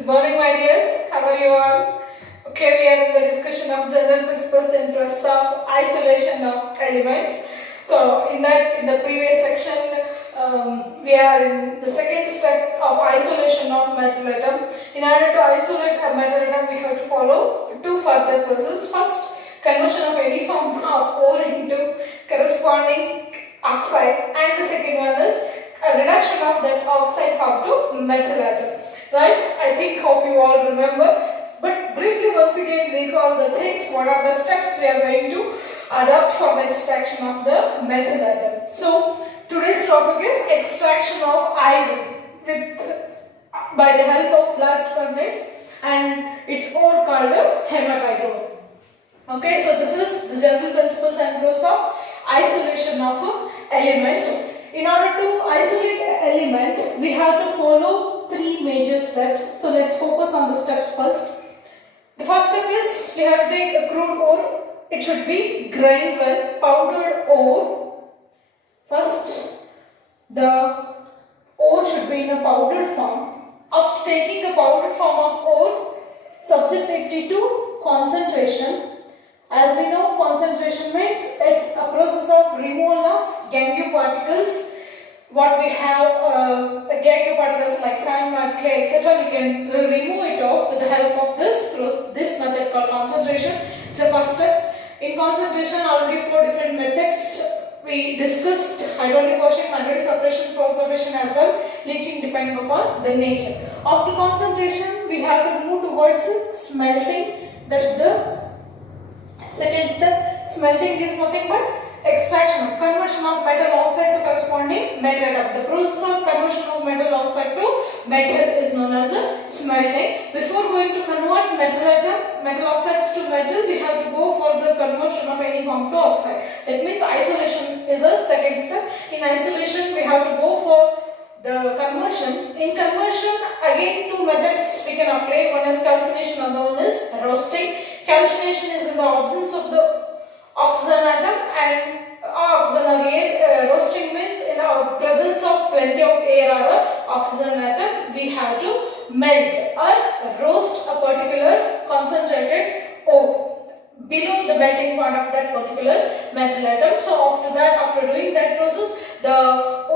Good morning, my dears. How are you all? Okay, we are in the discussion of general principles and process of isolation of elements. So, in the previous section, we are in the second step of isolation of metal atom. In order to isolate a metal atom, we have to follow two further processes. First, conversion of any form of ore into corresponding oxide, and the second one is a reduction of that oxide form to metal atom. Right? I hope you all remember. But briefly once again recall the things, what are the steps we are going to adopt for the extraction of the metal atom. So today's topic is extraction of iron by the help of blast furnace and its ore called a hematite ore. Okay, so this is the general principles and process of isolation of elements. In order to isolate an element, we have to follow three major steps. So let's focus on the steps first. The first step is we have to take a crude ore. It should be grind well, powdered ore. First, the ore should be in a powdered form. After taking the powdered form of ore, subject it to concentration. As we know, concentration means it's a process of removal of gangue particles. What we have, gangue particles like sand, mud, clay, etc. We can remove it off with the help of this method called concentration. It's the first step. In concentration, already 4 different methods we discussed: hydraulic washing, magnetic separation, flotation as well, leaching depending upon the nature. After concentration, we have to move towards smelting. That's the second step. Smelting is nothing but extraction, conversion of metal oxide to corresponding metal atom. The process of conversion of metal oxide to metal is known as smelting. Before going to convert metal oxides to metal, we have to go for the conversion of any form to oxide. That means isolation is a second step. In isolation, we have to go for the conversion. In conversion, again 2 methods we can apply. One is calcination, another one is roasting. Calcination is in the absence of the oxygen atom, and oxygen or air. Roasting means in the presence of plenty of air or oxygen atom, we have to melt or roast a particular concentrated ore below the melting point of that particular metal atom. So after doing that process,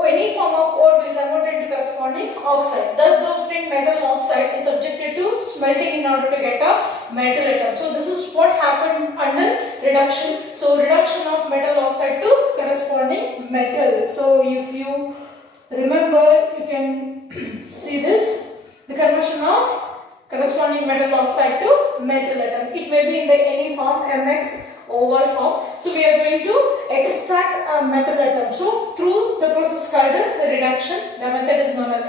any form of ore will convert into corresponding oxide. The obtained metal oxide is subjected to smelting in order to get a metal atom. So this is what happened under reduction. So reduction of metal oxide to corresponding metal. So if you remember, you can see this, the conversion of corresponding metal oxide to metal atom. It may be in the any form, MX, oval form. So we are going to extract a metal atom. So through the process called reduction, the method is known as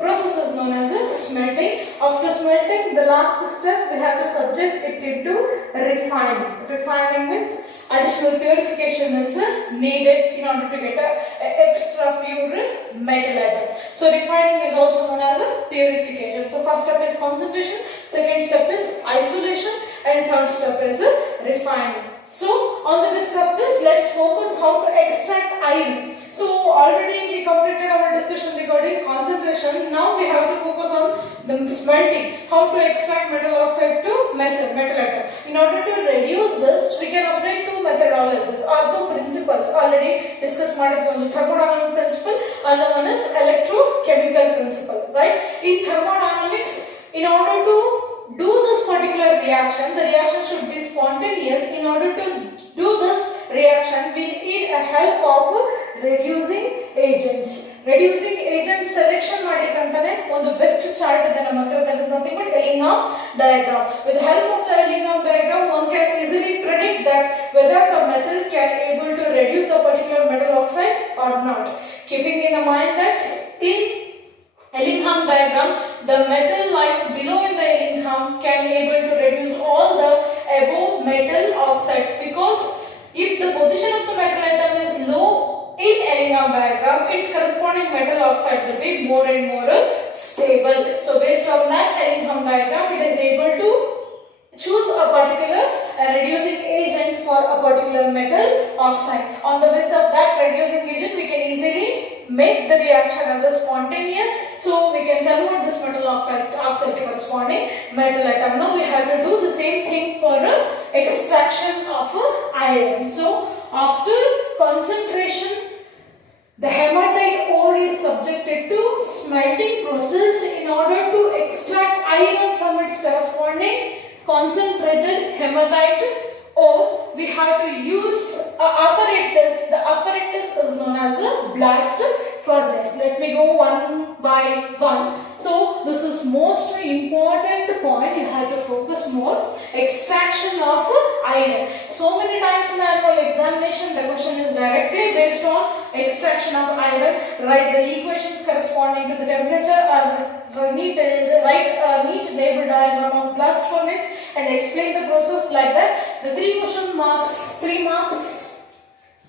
process is known as smelting. After smelting, the last step we have to subject it into refining. Refining means additional purification is needed in order to get a extra pure metal atom. So refining is also known as a purification. So first step is concentration, second step is isolation, and third step is refining. So on the basis of this, let's focus how to extract iron. So already we completed our discussion regarding concentration. Now we have to focus on the smelting, how to extract metal oxide to metal atom. In order to reduce this, we can apply 2 methodologies or 2 principles. Already discussed one thermodynamic principle and the one is electrochemical principle. Right? In thermodynamics, in order to do this particular reaction, the reaction should be spontaneous. In order to do this reaction, we need a help of reducing agents. Reducing agent selection madikantane one best chart ಇದೆ ನಮ್ಮ ಹತ್ರ, that is nothing but Ellingham diagram. With the help of the Ellingham diagram, one can easily predict that whether the metal can able to reduce a particular metal oxide or not. Keeping in mind that in Ellingham diagram, the metal lies below in the Ellingham can able to reduce all the above metal oxides, because if the position of the metal atom is low in Ellingham diagram, its corresponding metal oxide will be more and more stable. So based on that Ellingham diagram, it is able to choose a particular reducing agent for a particular metal oxide. On the basis of that reducing agent, we can easily make the reaction as a spontaneous, so we can convert this metal oxide to corresponding metal atom. Now we have to do the same thing for extraction of iron. So after concentration, the hematite ore is subjected to smelting process in order to extract iron from its corresponding concentrated hematite ore. We have to use apparatus. The apparatus is known as a blast furnace. Let me go one by one. So this is most important point. You have to focus more. Extraction of iron. So many times in annual examination, the question is directly based on extraction of iron. Write the equations corresponding to the temperature, or write a neat label diagram of blast furnace and explain the process like that. The 3 marks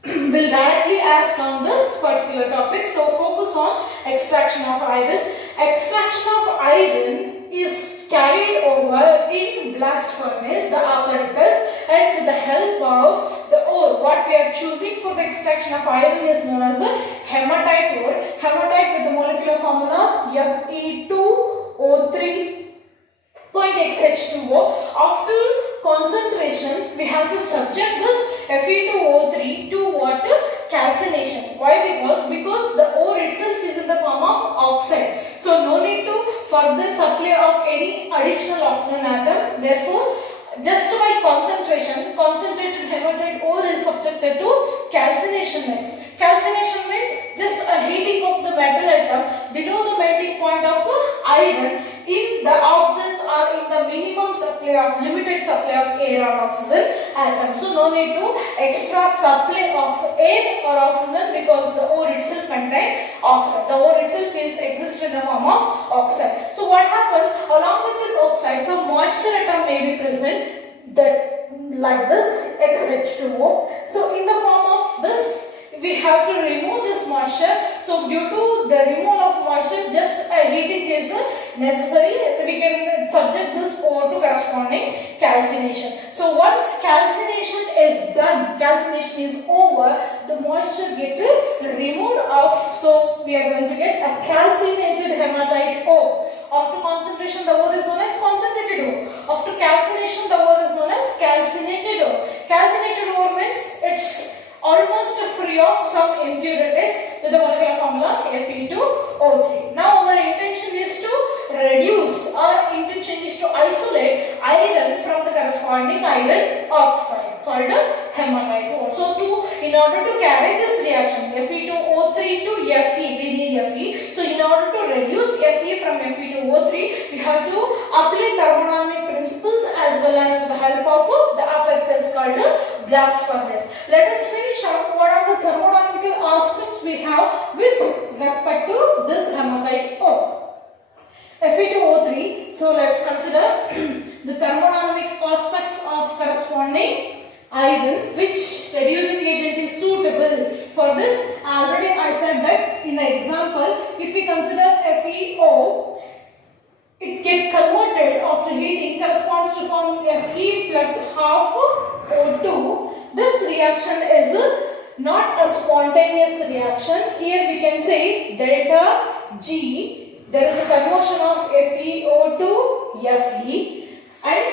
will directly ask on this particular topic. So focus on extraction of iron. Extraction of iron is carried over in blast furnace, the apparatus, and with the help of the ore. What we are choosing for the extraction of iron is known as the hematite ore. Hematite with the molecular formula Fe2O3.XH2O. After concentration, we have to subject this Fe2O3 to what? Calcination. Why? Because the ore itself is in the form of oxide. So no need to further supply of any additional oxygen atom. Therefore, just by concentration, concentrated hematite ore is subjected to calcination next. Calcination means just a heating of the metal atom below the melting point of iron in the absence or in the minimum supply of limited supply of air or oxygen atom. So no need to extra supply of air or oxygen because the ore itself contains oxide. The ore itself exists in the form of oxide. So what happens, along with this oxide, some moisture atom may be present, that like this XH2O. So in the form of this, we have to remove this moisture. So due to the removal of moisture, just a heating is necessary. We can subject this ore to corresponding calcination. So once calcination is done, calcination is over, the moisture gets removed off. So we are going to get a calcinated hematite ore. After concentration, the ore is known as concentrated ore. After calcination, the ore is known as calcinated ore. Calcinated ore means it's almost free of some impurities with the molecular formula Fe2O3. Now our intention is to reduce, our intention is to isolate iron from the corresponding iron oxide called hematite ore. So in order to carry this reaction Fe2O3 to Fe, we need Fe. So in order to reduce Fe from Fe2O3, we have to apply thermodynamic principles as well as with the help of the apparatus called blast furnace. Let us finish up what are the thermodynamical aspects we have with respect to this hematite ore. Fe2O3. So let's consider the thermodynamic aspects of corresponding iron, which reducing agent is suitable for this. Already I said that in the example, if we consider FeO, it gets converted after heating, corresponds to form Fe plus half O2. This reaction is not a spontaneous reaction. Here we can say delta G. There is a conversion of FeO to Fe, and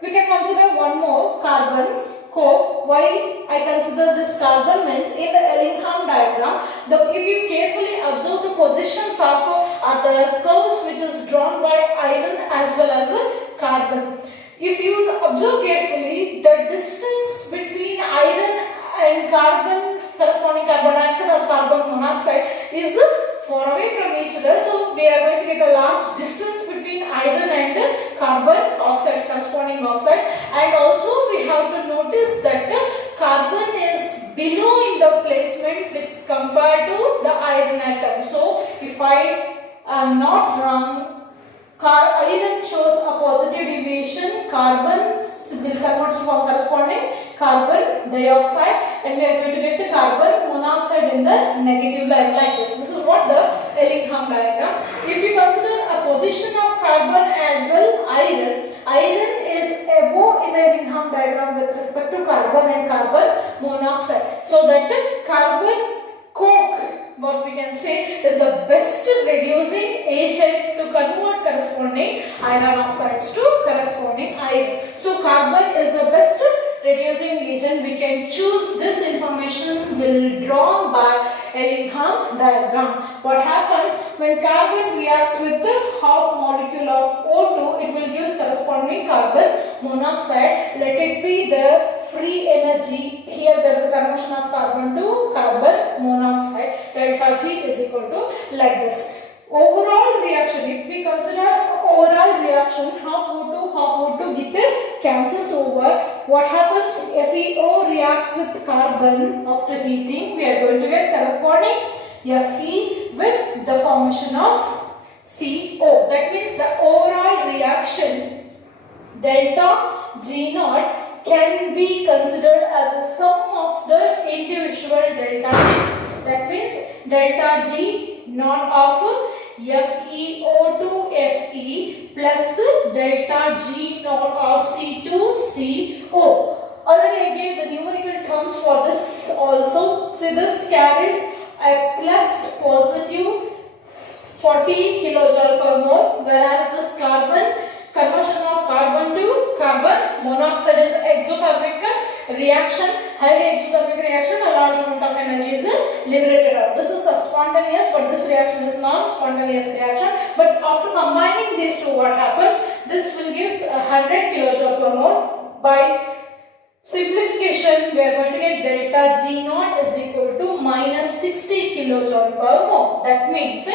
we can consider one more, carbon, coke. Why I consider this carbon means in the Ellingham diagram, if you carefully observe the positions of other curves which is drawn by iron as well as carbon. If you observe carefully, the distance between iron and carbon, corresponding carbon dioxide or carbon monoxide, is far away from each other. So we are going to get a large distance between iron and carbon oxides, corresponding oxide. And also we have to notice that carbon is below in the placement with compared to the iron atom. So if I am not wrong, iron shows a positive deviation, carbon will convert to form corresponding carbon dioxide, and we are going to get the carbon monoxide in the negative line like this. This is what the Ellingham diagram. If you consider a position of carbon as well, iron is above in the Ellingham diagram with respect to carbon and carbon monoxide. So that carbon coke, what we can say is the best reducing agent to convert corresponding iron oxides to corresponding iron. So carbon is the best reducing agent. We can choose. This information will drawn by Ellingham diagram. What happens when carbon reacts with the half molecule of O2, it will give corresponding carbon monoxide. Let it be the free energy. Here there is a conversion of carbon to carbon monoxide. Delta G is equal to like this. Overall reaction, if we consider overall reaction, half O2 get cancels over. What happens? FeO reacts with carbon after heating. We are going to get corresponding Fe with the formation of CO. That means the overall reaction delta G naught can be considered as a sum of the individual delta G's. That means delta G naught of FeO to Fe plus delta G naught of C to CO. Already I gave the numerical terms for this also. See, this carries a plus positive 40 kilojoule per mole, whereas this carbon conversion of carbon to carbon monoxide is exothermic reaction. Highly exothermic reaction, a large amount of energy is liberated out. This is a spontaneous, but this reaction is non-spontaneous reaction. But after combining these two, what happens? This will give 100 kilojoule per mole. By simplification, we are going to get delta G naught is equal to minus 60 kilojoule per mole. That means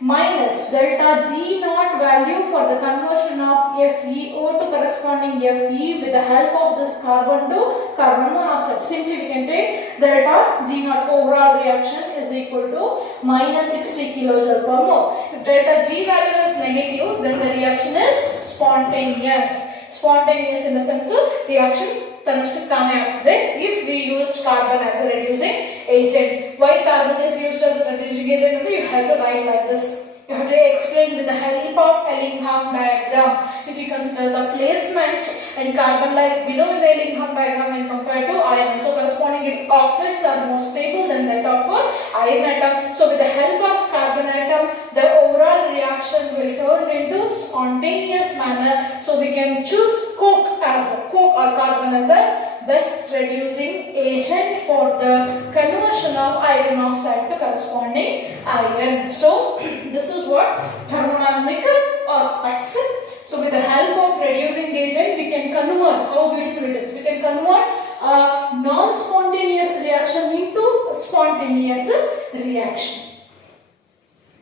minus delta G naught value for the conversion of FeO to corresponding Fe with the help of this carbon to carbon monoxide. Simply we can take delta G naught overall reaction is equal to minus 60 kilojoule per mole. If delta G value is negative, then the reaction is spontaneous. Spontaneous in the sense reaction if we used carbon as a reducing agent. Why carbon is used as a reducing agent? You have to write like this. You have to explain with the help of Ellingham diagram. If you consider the placements and carbon lies below the Ellingham diagram when compared to iron, so corresponding its oxides are more stable than that of iron atom. So with the help of carbon atom, the overall reaction will turn into spontaneous manner. So we can choose coke or carbon as a best reducing agent for the conversion of iron oxide to corresponding iron. So this is what thermodynamic aspects. So with the help of reducing agent, we can convert, how beautiful it is, we can convert a non-spontaneous reaction into spontaneous reaction.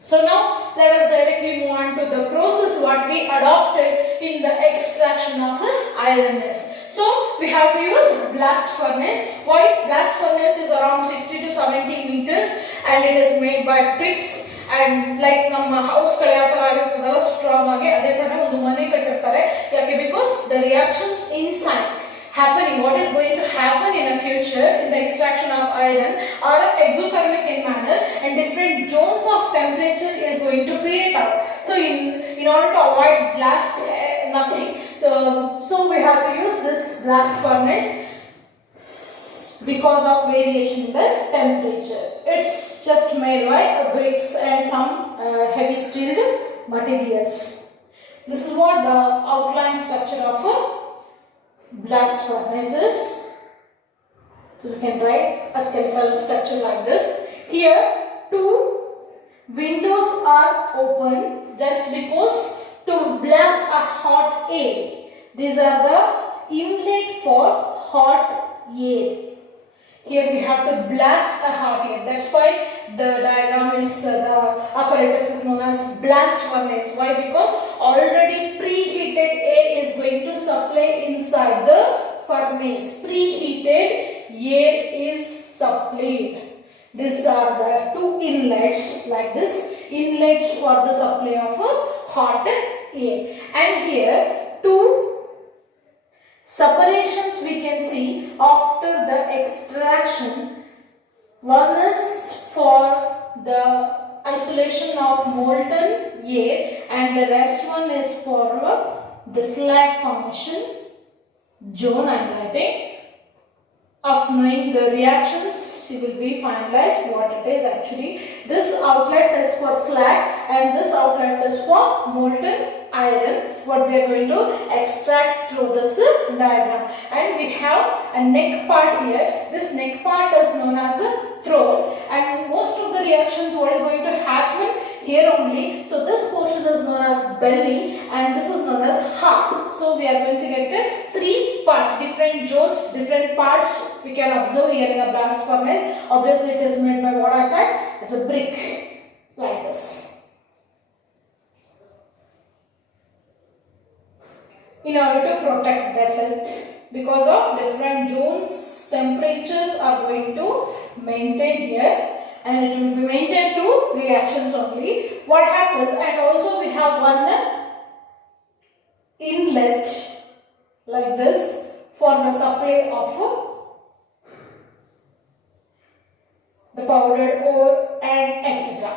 So now let us directly move on to the process what we adopted in the extraction of the iron is. So we have to use blast furnace. Why? Blast furnace is around 60 to 70 meters and it is made by bricks, and like ನಮ್ಮ house ಕಡೆ ಯಾವ ತರ ಆಗಿರ್ತದಲ್ಲ strong ಆಗಿ ಅದೇ ತರ ಒಂದು ಮನೆ ಕಟ್ಟಿರ್ತಾರೆ. ಯಾಕೆ? Because the reactions inside happening, what is going to happen in a future in the extraction of iron are exothermic in manner, and different zones of temperature is going to create out. So in order to avoid blast nothing, so we have to use this blast furnace because of variation in the temperature. It's just made by bricks and some heavy steel materials. This is what the outline structure of a blast furnaces. So we can write a skeletal structure like this. Here two windows are open just because to blast a hot air. These are the inlet for hot air. Here we have to blast a hot air. That's why the diagram is the apparatus is known as blast furnace. Why? Because already preheated air is going to supply inside the furnace. Preheated air is supplied. These are the two inlets like this. Inlets for the supply of hot air. And here two separations we can see after the extraction. One is for the isolation of molten air and the rest one is for the slag formation zone I am writing. of knowing the reactions, you will be finalized what it is actually. This outlet is for slag and this outlet is for molten iron, what we are going to extract through this diagram. And we have a neck part here. This neck part is known as a throat, and most of the reactions what is going to happen here only. So this portion is known as belly and this is known as heart. So we are going to get three parts, different zones, different parts we can observe here in a blast furnace. Obviously it is made by what I said, it's a brick like this. In order to protect, that's it. Because of different zones, temperatures are going to maintain here and it will be maintained through reactions only. What happens, and also we have one inlet like this for the supply of the powdered ore and etc.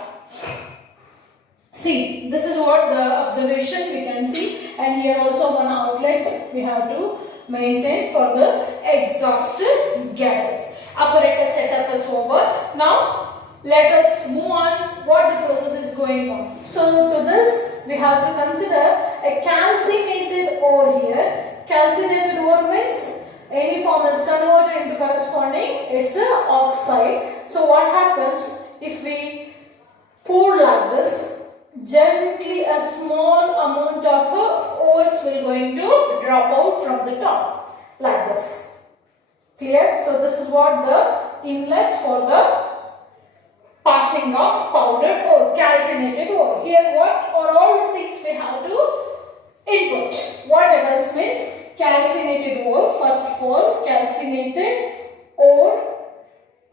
See, this is what the observation we can see, and here also one outlet we have to maintain for the exhausted gases. Apparatus setup is over. Now let us move on what the process is going on. So to this we have to consider a calcinated ore here. Calcinated ore means any form is converted into corresponding, it's a oxide. So what happens if we pour like this? Gently a small amount of ores will going to drop out from the top like this. Clear? So this is what the inlet for the passing of powdered ore, calcinated ore. Here what are all the things we have to input? What it is means calcinated ore. First of all, calcinated ore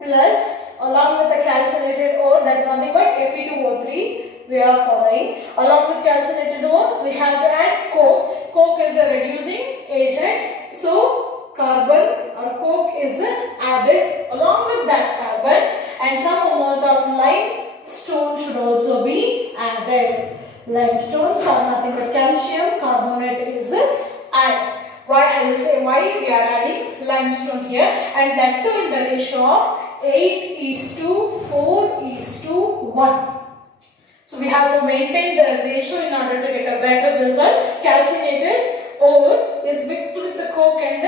plus along with the calcinated ore, that is nothing but Fe2O3 we are following. Along with calcinated ore we have to add coke. Coke is a reducing agent, so carbon or coke is added along with that carbon, and some amount of limestone should also be added. Limestones are nothing but calcium carbonate is added. Why I will say why we are adding limestone here, and that too in the ratio of 8:4:1. So we have to maintain the ratio in order to get a better result. Calcinated ore is mixed with the coke and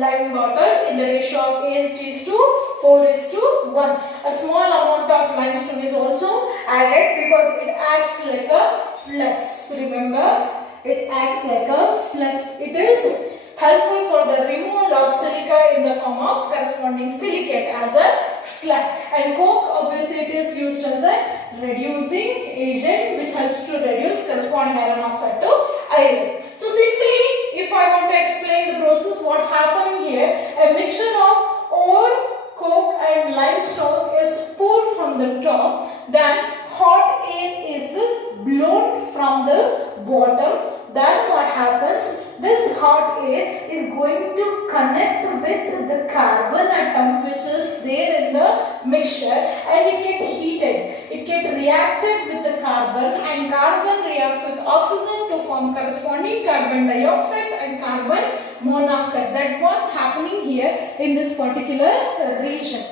lime water in the ratio of 8:4:1. A small amount of limestone is also added because it acts like a flux. Remember, it acts like a flux. It is helpful for the removal of silica in the form of corresponding silicate as a slag. And coke, obviously it is used as a reducing agent which helps to reduce corresponding iron oxide to iron. So simply, if I want to explain the process, what happened here, a mixture of ore, coke and limestone is poured from the top, then hot air is blown from the bottom. Then what happens, this hot air is going to connect with the carbon atom which is there in the mixture, and it get heated, it get reacted with the carbon, and carbon reacts with oxygen to form corresponding carbon dioxide and carbon monoxide. That was happening here in this particular region.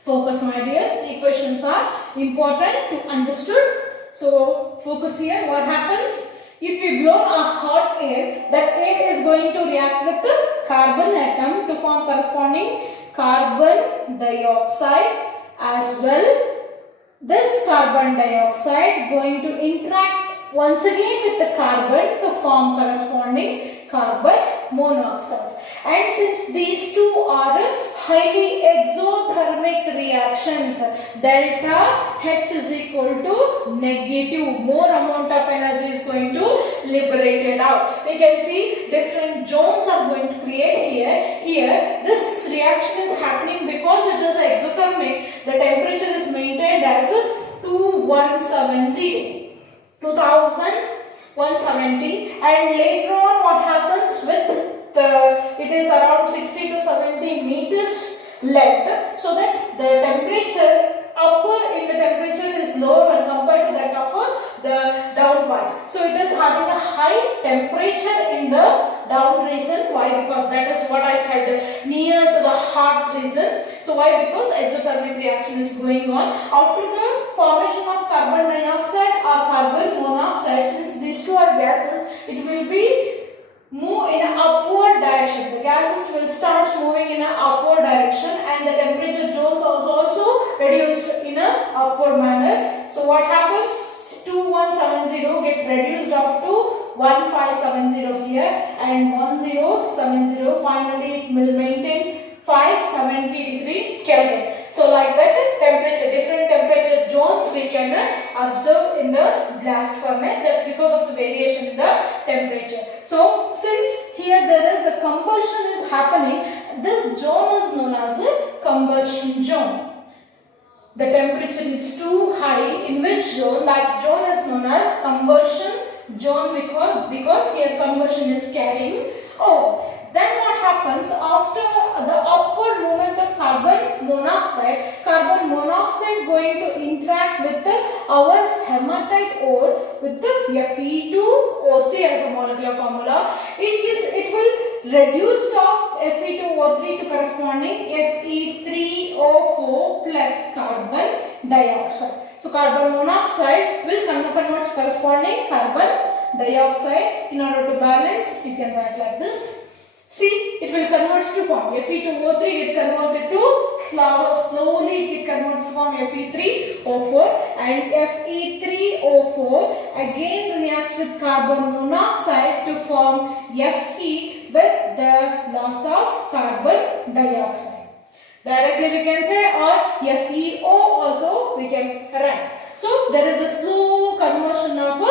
Focus my dears, equations are important to understood. So focus here. What happens? If we blow a hot air, that air is going to react with the carbon atom to form corresponding carbon dioxide as well. This carbon dioxide going to interact once again with the carbon to form corresponding carbon monoxides. And since these two are highly exothermic reactions, delta H is equal to negative. More amount of energy is going to liberate it out. We can see different zones are going to create here. Here, this reaction is happening because it is exothermic. The temperature is maintained as 2170, and later on what happens with it is around 60 to 70 meters length, so that the temperature upper in the temperature is lower when compared to that of the down why? So it is having a high temperature in the down region. Why? Because that is what I said, near to the heart region. So why? Because exothermic reaction is going on. After the formation of carbon dioxide or carbon monoxide, since these two are gases, it will be move in an upward direction. The gases will start moving in an upward direction, and the temperature zones also reduced in an upward manner. So what happens? 2170 get reduced up to 1570 here, and 1070 finally it will maintain 570 degree Kelvin. So like that, different temperature zones we can observe in the blast furnace. That's because of the variation in the temperature. So since here there is a combustion is happening, this zone is known as a combustion zone. The temperature is too high, in which zone? That zone is known as combustion zone, because here combustion is carrying out. Then what happens after the upward movement of carbon monoxide going to interact with our hematite ore with the Fe2O3 as a molecular formula. It will reduce of Fe2O3 to corresponding Fe3O4 plus carbon dioxide. So carbon monoxide will convert corresponding carbon dioxide. In order to balance, you can write like this. See, it will convert to form Fe2O3, it converted to slowly it converts to form Fe3O4, and Fe3O4 again reacts with carbon monoxide to form Fe with the loss of carbon dioxide. Directly we can say, or FeO also we can write. So there is a slow conversion of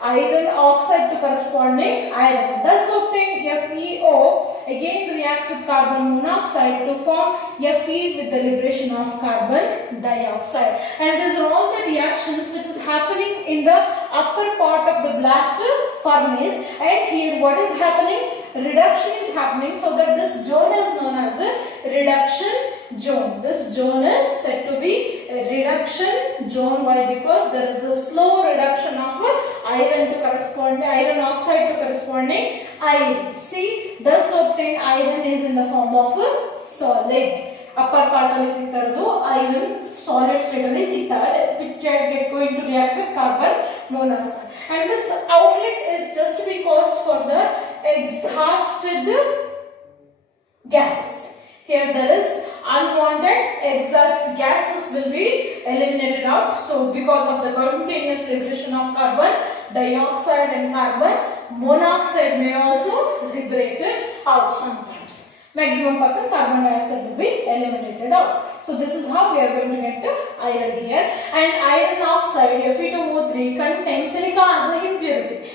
iron oxide to corresponding iron. Thus obtained FeO again reacts with carbon monoxide to form Fe with the liberation of carbon dioxide. And these are all the reactions which is happening in the upper part of the blast furnace. And here what is happening? Reduction is happening, so that this zone is known as a reduction zone. This zone is said to be a reduction zone. Why? Because there is a slow reduction of iron oxide to corresponding iron. See, thus obtained iron is in the form of a solid. Upper part alli sigta irodu iron solid state alli sigta, which are going to react with carbon monoxide. And this outlet is just because for the exhausted gases. Here there is unwanted exhaust gases will be eliminated out. So because of the continuous liberation of carbon dioxide and carbon monoxide may also liberated out sometimes. Maximum percent carbon dioxide will be eliminated out. So this is how we are going to get the iron here. And iron oxide Fe2O3 contains silica as an impurity.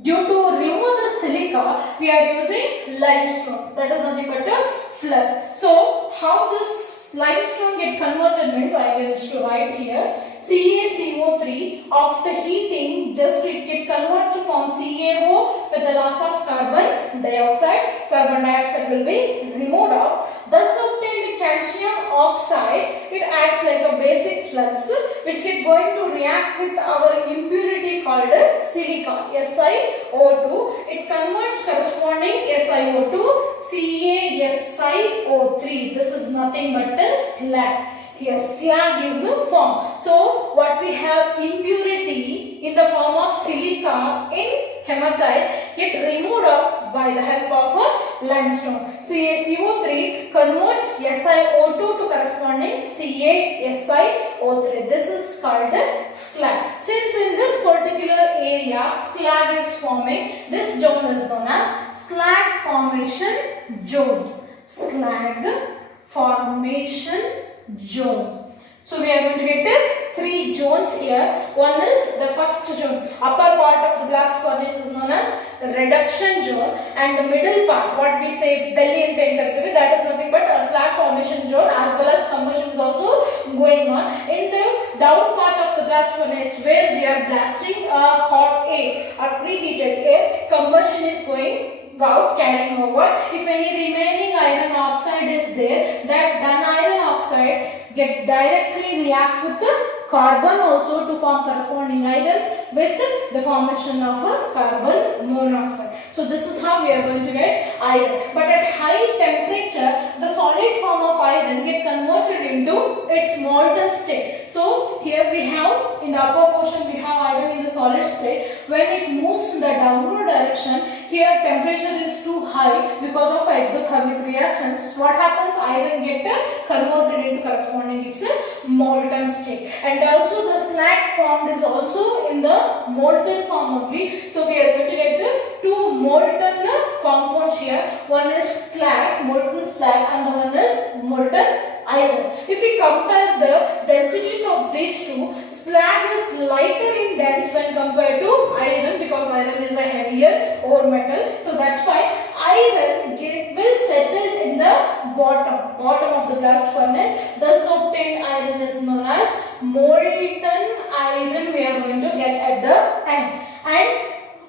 Due to remove the silica, we are using limestone. That is nothing but a flux. So how this limestone get converted means, I will write here. CaCO3 after heating, just it get converted to form CaO with the loss of carbon dioxide. Carbon dioxide will be removed off. Thus obtained calcium oxide, it acts like a basic flux which is going to react with our impurity called silica, SiO2. It converts corresponding SiO2 CaSiO3. This is nothing but a slag. Here slag is formed. So what we have impurity in the form of silica in hematite get removed off by the help of a limestone. CaCO3 converts SiO2 to corresponding CaSiO3. This is called slag. Since in this particular area slag is forming, this zone is known as slag formation zone. Slag formation zone. So we are going to get three zones here. One is the first zone. Upper part of the blast furnace is known as the reduction zone, and the middle part, what we say belly and thing, that is nothing but a slag formation zone, as well as combustion is also going on. In the down part of the blast furnace where we are blasting hot air or preheated air, combustion is going out, carrying over. If any remaining iron oxide is there, that done iron oxide directly reacts with the carbon also to form corresponding iron with the formation of a carbon monoxide. So this is how we are going to get iron. But at high temperature, the solid form of iron get converted into its molten state. So here we have, in the upper portion we have iron in the solid state. When it moves in the downward direction, here temperature is too high because of exothermic reactions. What happens? Iron get converted into corresponding its molten state. And also the slag formed is also in the molten form only. So we are going to get two molten compounds here. One is slag, molten slag, and the one is molten iron. If we compare the densities of these two, slag is lighter in dense when compared to iron, because iron is a heavier ore metal. So that's why iron will settle in the bottom of the blast furnace. Thus obtained iron is known as molten iron. We are going to get at the end. And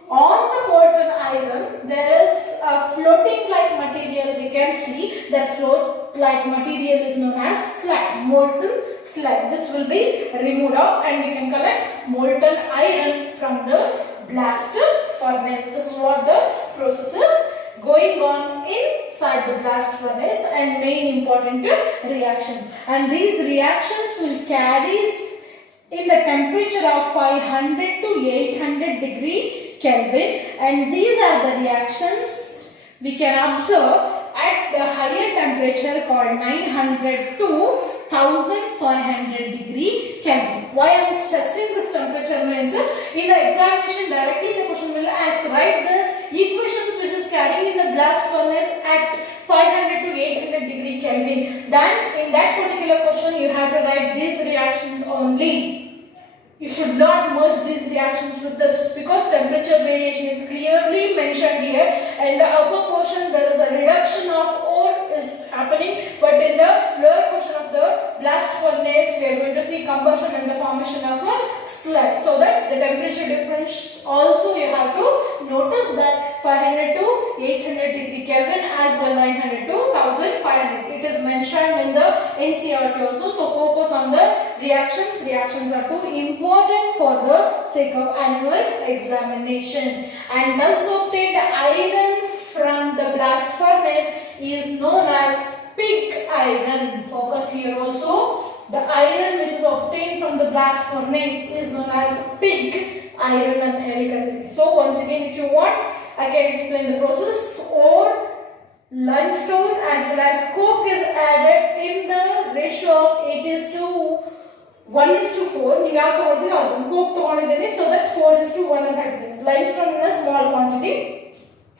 on the molten iron, there is a floating like material. We can see that float like material is known as slag, molten slag. This will be removed out and we can collect molten iron from the blast furnace. This is what the process is going on inside the blast furnace and main important reaction. And these reactions will carry in the temperature of 500 to 800 degree Kelvin, and these are the reactions we can observe at the higher temperature called 900 to 1500 degree Kelvin. Why I am stressing this temperature means in the examination directly the question will ask, write the equations which is carrying in the blast furnace at 500 to 800 degree Kelvin. Then in that particular question you have to write these reactions only. You should not merge these reactions with this, because temperature variation is clearly mentioned here. In the upper portion there is a reduction of ore is happening, but in the lower portion of the blast furnace we are going to see combustion and the formation of a slag. So that the temperature difference also you have to notice that 500 to 800 degree Kelvin as well 900 to 1500. It is mentioned in the NCERT also. So focus on the reactions. Reactions are too important for the sake of annual examination. And thus obtained iron from the blast furnace is known as pig iron. Focus here also. The iron which is obtained from the blast furnace is known as pig iron and helicality. So once again, if you want, I can explain the process. Ore, limestone as well as coke is added in the ratio of 1:4. You have to coke so that 4:1 and 30. Limestone in a small quantity.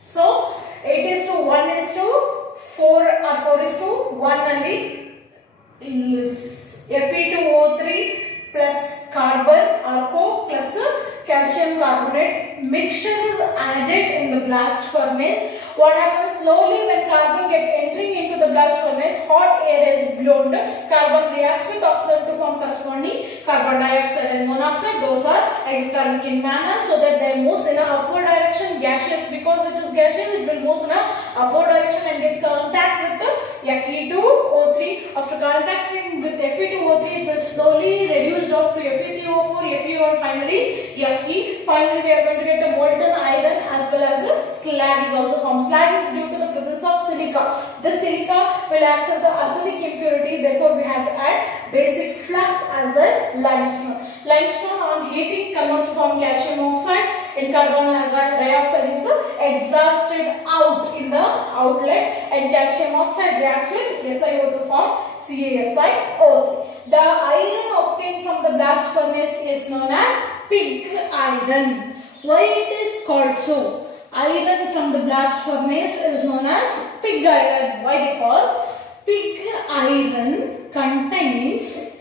So 8:1:4 or 4:1 only. Fe2O3 plus carbon or coke plus calcium carbonate mixture is added in the blast furnace. What happens slowly when carbon get entering into the blast furnace, hot air is blown, carbon reacts with oxygen to form corresponding carbon dioxide and monoxide. Those are exothermic in manner, so that they moves in an upward direction. Gaseous, because it is gaseous, it will move in an upward direction and get contact with the Fe2O3. After contacting with Fe2O3, it will slowly reduce off to Fe3O4, Fe1, finally Fe. Finally, we are going to get a molten iron as well as a slag is also formed. Slag is due to the presence of silica. This silica will act as the acidic impurity. Therefore, we have to add basic flux as a limestone. Limestone on heating converts from calcium oxide and carbon dioxide is exhausted out in the outlet, and calcium oxide reacts with SiO2 to form CaSiO3. The iron obtained from the blast furnace is known as pig iron. Why it is called so? Iron from the blast furnace is known as pig iron. Why? Because pig iron contains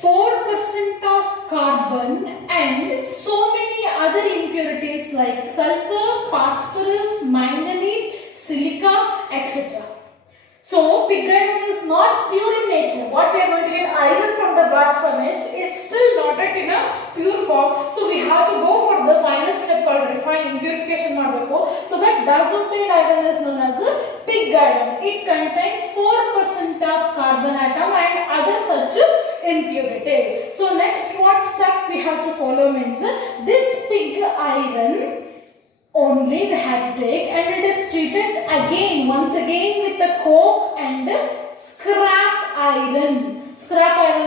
4% of carbon and so many other impurities like sulfur, phosphorus, manganese, silica, etc. So pig iron is not pure in nature. What we are going to get iron from the blast furnace, it's still not at in a pure form. So we have to go for the final step called refining, purification ಮಾಡಬೇಕು. So that disobtained iron is known as a pig iron. It contains 4% of carbon atom and other such impurity. So next what step we have to follow means this pig iron only we have to take, and it is treated once again with the coke and scrap iron. Scrap iron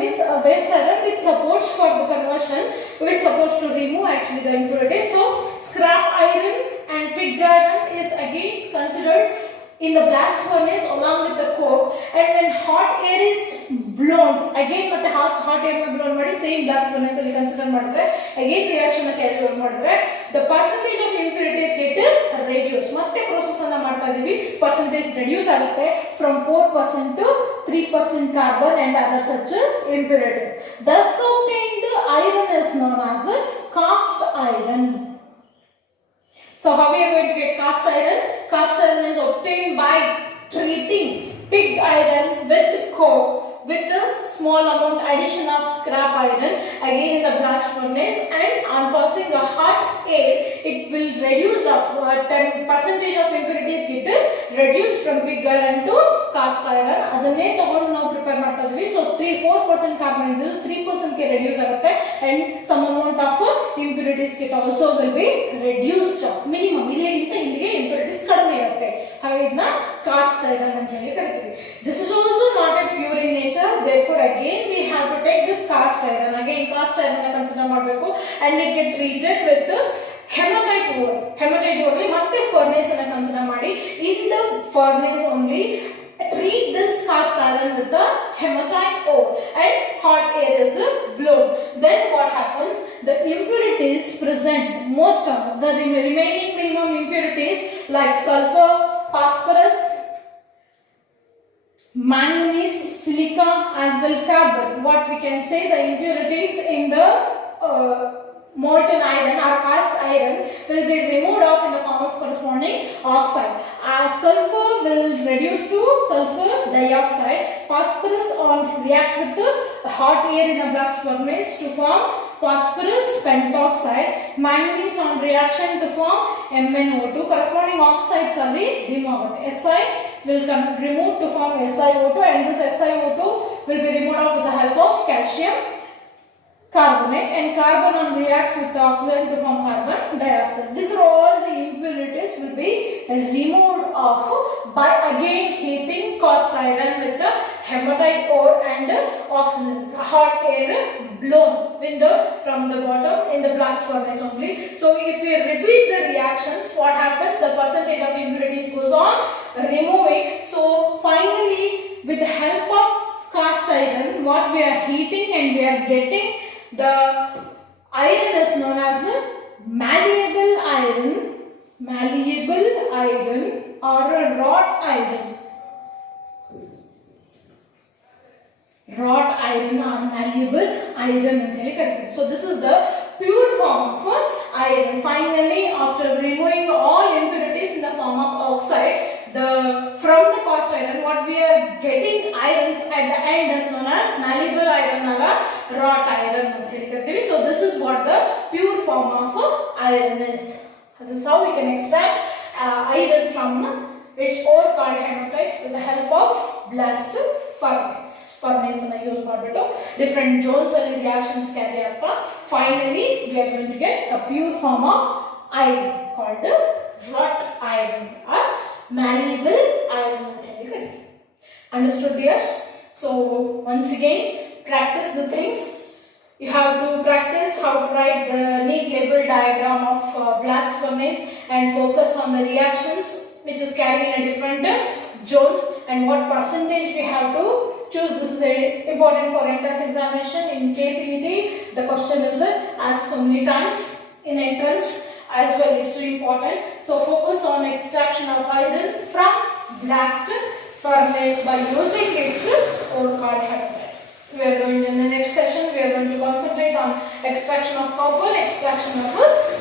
means a waste iron which supports for the conversion, which is supposed to remove actually the impurities. So scrap iron and pig iron is again considered in the blast furnace along with the coke, and when hot air is blown again ಮತ್ತೆ hot air na blown ಮಾಡಿ same blast furnace ಅಲ್ಲಿ consider ಮಾಡಿದ್ರೆ again reaction na carry out ಮಾಡಿದ್ರೆ the percentage of impurities get reduced. ಮತ್ತೆ process ಅನ್ನು ಮಾಡ್ತಾ ಇದೀವಿ, percentage reduce ಆಗುತ್ತೆ from 4% to 3% carbon and other such impurities. Thus obtained iron is known as cast iron. So how we are going to get cast iron? Cast iron is obtained by treating pig iron with coke with a small amount addition of scrap iron again in the blast furnace, and on passing the hot air it will reduce the percentage of impurities get reduced from pig iron to cast iron. ಅದನ್ನೇ ತಗೊಂಡು ನಾವು prepare ಮಾಡ್ತಾ ಇದೀವಿ. So 4% carbon ಇದ್ದು 3% ಗೆ reduce ಆಗುತ್ತೆ, and some amount of impurities get also will be reduced of minimum ಇಲ್ಲಿಗಿಂತ ಇಲ್ಲಿಗೆ impurities ಕಡಿಮೆ ಇರುತ್ತೆ. ಹಾಗೆ ಇದನ್ನ cast iron ಅಂತ ಹೇಳಿ ಕರೀತೀವಿ. This is also not a pure in nature. Therefore again we have to take this cast iron. Again cast iron na consider ಮಾಡಬೇಕು, and it get treated with hematite ore. Hematite ore ಅಲ್ಲಿ ಮತ್ತೆ furnace ಅನ್ನು consider ಮಾಡಿ in the furnace only treat this cast iron with the hematite ore, and hot air is blown. Then what happens? The impurities present, most of the remaining minimum impurities like sulfur, phosphorus, manganese, silica as well carbon. What we can say, the impurities in the molten iron or cast iron will be removed off in the form of corresponding oxide. As sulfur will reduce to sulfur dioxide, phosphorus on react with the hot air in a blast furnace to form phosphorus pentoxide, manganese on reaction to form MnO2, corresponding oxides are removed. Si will remove to form SiO2, and this SiO2 will be removed off with the help of calcium carbonate, and carbon on reacts with the oxygen to form carbon dioxide. These are all the impurities will be removed off by again heating cast iron with the hematite ore and oxygen. Hot air blown from the bottom in the blast furnace only. So if we repeat the reactions, what happens? The percentage of impurities goes on removing. So finally with the help of cast iron, what we are heating and we are getting the iron is known as malleable iron or a wrought iron. Wrought iron or malleable iron ಅಂತ ಹೇಳಿ ಕರೀತೀವಿ. So this is the pure form of iron. Finally, after removing all impurities in the form of oxide, from the cast iron, what we are getting iron at the end is known as malleable iron or wrought iron ಅಂತ ಹೇಳಿ ಕರೀತೀವಿ. So this is what the pure form of iron is. This is how we can extract iron from its ore called hematite with the help of blast furnace. Furnace ಅನ್ನು use ಮಾಡಿಬಿಟ್ಟು different zones ಅಲ್ಲಿ reactions carry ಆಗ್ತಾ finally we are going to get a pure form of iron called wrought iron or malleable iron ಅಂತ ಹೇಳಿ ಕರೀತೀವಿ. Understood dears? So once again practice the things. You have to practice how to write the neat label diagram of blast furnace and focus on the reactions which is carrying in a different zones and what percentage we have to choose. This is very important for entrance examination. In KCET, the question is asked so many times in entrance as well. It's very important. So focus on extraction of iron from blast furnace by using its ore called hematite. We are going in the next session. We are going to concentrate on extraction of copper, extraction of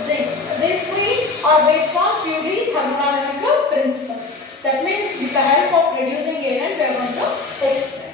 zinc. These three are based on purely thermodynamic principles. That means with the help of reducing agent, we are going to extract.